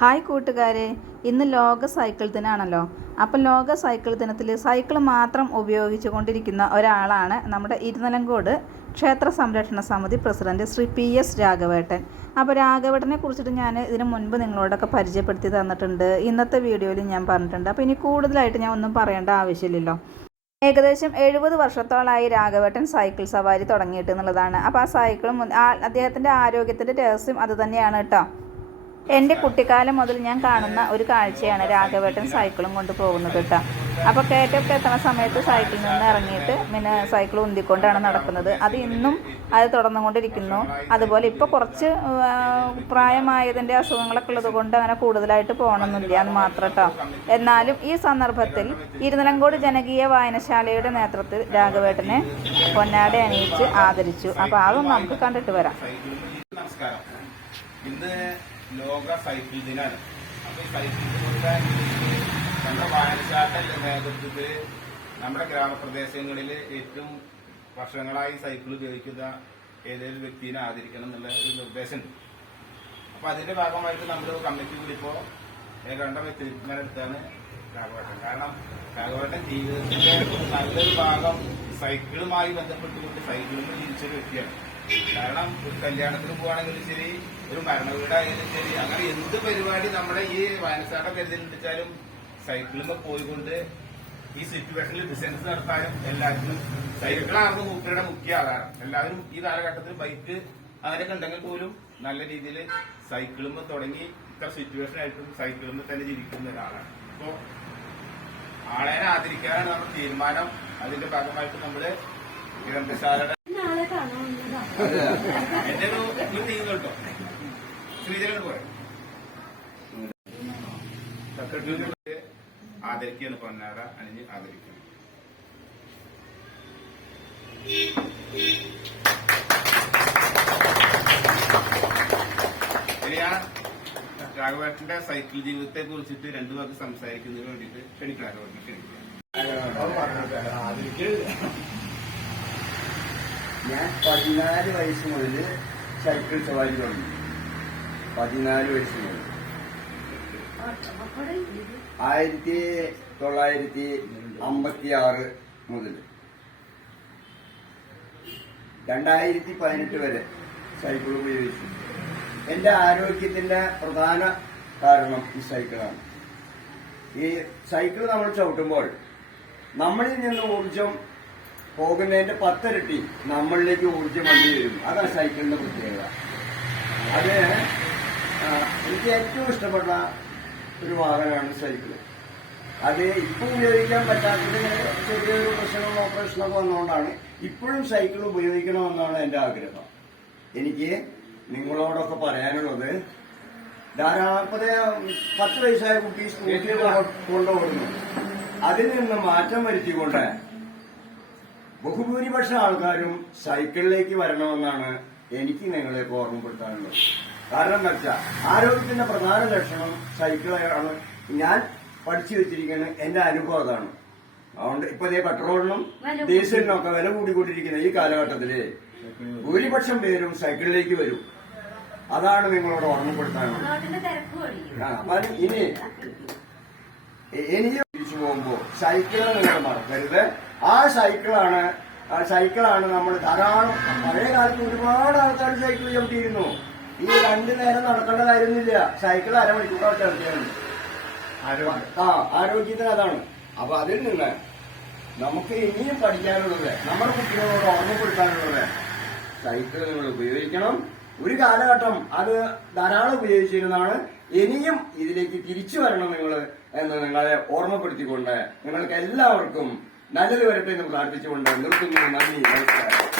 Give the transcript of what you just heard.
Hi കൂട്ടുകാരെ ഇന്ന് ലോക സൈക്കിൾ ദിനമാണല്ലോ അപ്പം ലോക സൈക്കിൾ ദിനത്തിൽ സൈക്കിൾ മാത്രം ഉപയോഗിച്ചു കൊണ്ടിരിക്കുന്ന ഒരാളാണ് നമ്മുടെ ഇരുനിലങ്കോട് ക്ഷേത്ര സംരക്ഷണ സമിതി പ്രസിഡന്റ് ശ്രീ പി എസ് രാഘവേട്ടൻ. അപ്പോൾ രാഘവേട്ടനെ കുറിച്ചിട്ട് ഞാൻ ഇതിനു മുൻപ് നിങ്ങളോടൊക്കെ പരിചയപ്പെടുത്തി തന്നിട്ടുണ്ട്. ഇന്നത്തെ വീഡിയോയിൽ ഞാൻ പറഞ്ഞിട്ടുണ്ട്. അപ്പോൾ ഇനി കൂടുതലായിട്ട് ഞാൻ ഒന്നും പറയേണ്ട ആവശ്യമില്ലല്ലോ. ഏകദേശം എഴുപത് വർഷത്തോളമായി രാഘവേട്ടൻ സൈക്കിൾ സവാരി തുടങ്ങിയിട്ട് എന്നുള്ളതാണ്. അപ്പോൾ ആ സൈക്കിളും അദ്ദേഹത്തിന്റെ ആരോഗ്യത്തിന്റെ രഹസ്യം അത് തന്നെയാണ് കേട്ടോ. എന്റെ കുട്ടിക്കാലം മുതൽ ഞാൻ കാണുന്ന ഒരു കാഴ്ചയാണ് രാഘവേട്ടൻ സൈക്കിളും കൊണ്ട് പോകുന്നത് കേട്ടോ. അപ്പോൾ കയറ്റമൊക്കെ എത്തണ സമയത്ത് സൈക്കിളിൽ നിന്ന് ഇറങ്ങിയിട്ട് പിന്നെ സൈക്കിൾ ഉന്തിക്കൊണ്ടാണ് നടക്കുന്നത്. അത് ഇന്നും അത് തുടർന്നുകൊണ്ടിരിക്കുന്നു. അതുപോലെ ഇപ്പോൾ കുറച്ച് പ്രായമായതിന്റെ അസുഖങ്ങളൊക്കെ ഉള്ളത് കൊണ്ട് അങ്ങനെ കൂടുതലായിട്ട് പോകണമെന്നില്ല എന്ന് മാത്രം കേട്ടോ. എന്നാലും ഈ സന്ദർഭത്തിൽ ഇരുനിലങ്കോട് ജനകീയ വായനശാലയുടെ നേതൃത്വത്തിൽ രാഘവേട്ടനെ പൊന്നാട അണിയിച്ച് ആദരിച്ചു. അപ്പോൾ അതൊന്നും നമുക്ക് കണ്ടിട്ട് വരാം. നമസ്കാരം. ഇന്ന് ലോക സൈക്കിൾ ദിനാണ്. അപ്പൊ ഈ സൈക്കിൾ ദിനത്തെ നമ്മുടെ വായനശാലയുടെ നേതൃത്വത്തിൽ നമ്മുടെ ഗ്രാമപ്രദേശങ്ങളിൽ ഏറ്റവും വർഷങ്ങളായി സൈക്കിൾ ഉപയോഗിക്കുന്ന ഏതെങ്കിലും വ്യക്തിയെ ആദരിക്കണം എന്നുള്ള ഒരു നിർദ്ദേശമുണ്ട്. അപ്പൊ അതിന്റെ ഭാഗമായിട്ട് നമ്മൾ കമ്മിറ്റി കൂടിപ്പോ ഏതാണ്ട് തീരുമാനമെടുത്താണ് രാഘവട്ടം കാരണം രാഘവേട്ടൻ ജീവിതത്തിന്റെ നല്ലൊരു ഭാഗം സൈക്കിളുമായി ബന്ധപ്പെട്ടുകൊണ്ട് സൈക്കിളിൽ ജീവിച്ചൊരു വ്യക്തിയാണ്. കാരണം ഒരു കല്യാണത്തിന് പോവാണെങ്കിലും ശരി ഒരു മരണ വീടായാലും ശരി അങ്ങനെ എന്ത് പരിപാടി നമ്മുടെ ഈ വായനശാല കരുതലുണ്ടാലും സൈക്കിളിൽ പോയിക്കൊണ്ട് ഈ സിറ്റുവേഷനിൽ ബിസിനസ് നടത്താനും എല്ലാത്തിനും സൈക്കിളായിരുന്നു മൂപ്പരുടെ മുഖ്യ ആധാരം. എല്ലാവരും ഈ കാലഘട്ടത്തിൽ ബൈക്ക് അങ്ങനെയൊക്കെ ഉണ്ടെങ്കിൽ പോലും നല്ല രീതിയിൽ സൈക്കിളുമ്പോൾ തുടങ്ങി ഇത്ര സിറ്റുവേഷൻ ആയിട്ടും സൈക്കിളുമ്പോൾ തന്നെ ജീവിക്കുന്ന ഒരാളാണ്. അപ്പോൾ ആളെ ആദരിക്കാനാണ് നമ്മുടെ തീരുമാനം. അതിന്റെ ഭാഗമായിട്ട് നമ്മൾ ഗ്രന്ഥശാലയുടെ എന്റെ ഒരു ഒരു ടീം കേട്ടോ ശ്രീജലൻ പോയ സെക്രട്ടറി ആദരിക്കുകയാണ് പൊന്നാട അണിഞ്ഞ് ആദരിക്കുന്നത് രാഘവേട്ടന്റെ സൈക്കിൾ ജീവിതത്തെ കുറിച്ചിട്ട് രണ്ടു വാക്ക് സംസാരിക്കുന്നതിന് വേണ്ടിയിട്ട് ക്ഷണിക്കാം രാഘവേട്ടനെ ക്ഷണിക്കാം ഞാൻ പതിനാല് വയസ്സ് മുതൽ സൈക്കിൾ സവാരി തുടങ്ങി. പതിനാല് വയസ്സ് മുതൽ. ആയിരത്തി തൊള്ളായിരത്തി അമ്പത്തി ആറ് മുതൽ. രണ്ടായിരത്തി പതിനെട്ട് വരെ സൈക്കിൾ ഉപയോഗിച്ചു. എന്റെ ആരോഗ്യത്തിന്റെ പ്രധാന കാരണം ഈ സൈക്കിളാണ് ഈ സൈക്കിൾ നമ്മൾ ചവിട്ടുമ്പോൾ നമ്മളിൽ നിന്ന് ഊർജം പോകുന്നതിന്റെ പത്തിരട്ടി നമ്മളിലേക്ക് ഊർജം വന്നു വരും അതാണ് സൈക്കിളിന്റെ പ്രത്യേകത. അത് എനിക്ക് ഏറ്റവും ഇഷ്ടപ്പെട്ട ഒരു വാഹനമാണ് സൈക്കിൾ അത് ഇപ്പം ഉപയോഗിക്കാൻ പറ്റാത്തതിന് ചെറിയൊരു പ്രശ്നവും ഓപ്പറേഷനൊക്കെ വന്നുകൊണ്ടാണ് ഇപ്പോഴും സൈക്കിൾ ഉപയോഗിക്കണമെന്നാണ് എന്റെ ആഗ്രഹം. എനിക്ക് നിങ്ങളോടൊക്കെ പറയാനുള്ളത് ധാരാളം പത്ത് വയസ്സായ കുട്ടി സ്കൂട്ടി കൊണ്ടുപോകുന്നു. അതിൽ നിന്ന് മാറ്റം വരുത്തിക്കൊണ്ട് ബഹുഭൂരിപക്ഷം ആൾക്കാരും സൈക്കിളിലേക്ക് വരണമെന്നാണ് എനിക്ക് നിങ്ങളെ ഓർമ്മപ്പെടുത്താനുള്ളത് കാരണം എന്താ വെച്ചാൽ ആരോഗ്യത്തിന്റെ പ്രധാന ലക്ഷണം സൈക്കിളാണ് ഞാൻ പഠിച്ചു വെച്ചിരിക്കുന്നത് എന്റെ അനുഭവം അതാണ് അതുകൊണ്ട് ഇപ്പൊ ഇതേ പെട്രോളിനും ഡീസലിനും ഒക്കെ വില കൂടിക്കൊണ്ടിരിക്കുന്ന ഈ കാലഘട്ടത്തിൽ ഭൂരിപക്ഷം പേരും സൈക്കിളിലേക്ക് വരും അതാണ് നിങ്ങളോട് ഓർമ്മപ്പെടുത്താനുള്ളത് അപ്പൊ ഇനി എനിക്ക് തിരിച്ചു പോകുമ്പോ സൈക്കിളെ നിങ്ങൾ മറക്കരുത് ആ സൈക്കിളാണ് ആ സൈക്കിളാണ് നമ്മൾ ധാരാളം പഴയ കാലത്ത് ഒരുപാട് ആൾക്കാർ സൈക്കിൾ ചവിട്ടിയിരുന്നു ഈ രണ്ടു നേരം നടക്കേണ്ട കാര്യമൊന്നുമില്ല സൈക്കിൾ അരമണിക്കൂർ ചവിട്ടിയാണ് ആ ആരോഗ്യത്തിന് അതാണ്. അപ്പൊ അതിൽ നിന്ന് നമുക്ക് ഇനിയും പഠിക്കാനുള്ളത് നമ്മുടെ കുട്ടികളോട് ഓർമ്മപ്പെടുത്താനുള്ളത് സൈക്കിൾ നിങ്ങൾ ഉപയോഗിക്കണം. ഒരു കാലഘട്ടം അത് ധാരാളം ഉപയോഗിച്ചിരുന്നതാണ്. ഇനിയും ഇതിലേക്ക് തിരിച്ചു വരണം നിങ്ങൾ എന്ന് നിങ്ങളെ ഓർമ്മപ്പെടുത്തിക്കൊണ്ട് നിങ്ങൾക്ക് എല്ലാവർക്കും നല്ലത് വരട്ടെ എന്ന് പ്രാർത്ഥിച്ചുകൊണ്ട് നിർത്തുന്നു. നന്ദി നമസ്കാരം.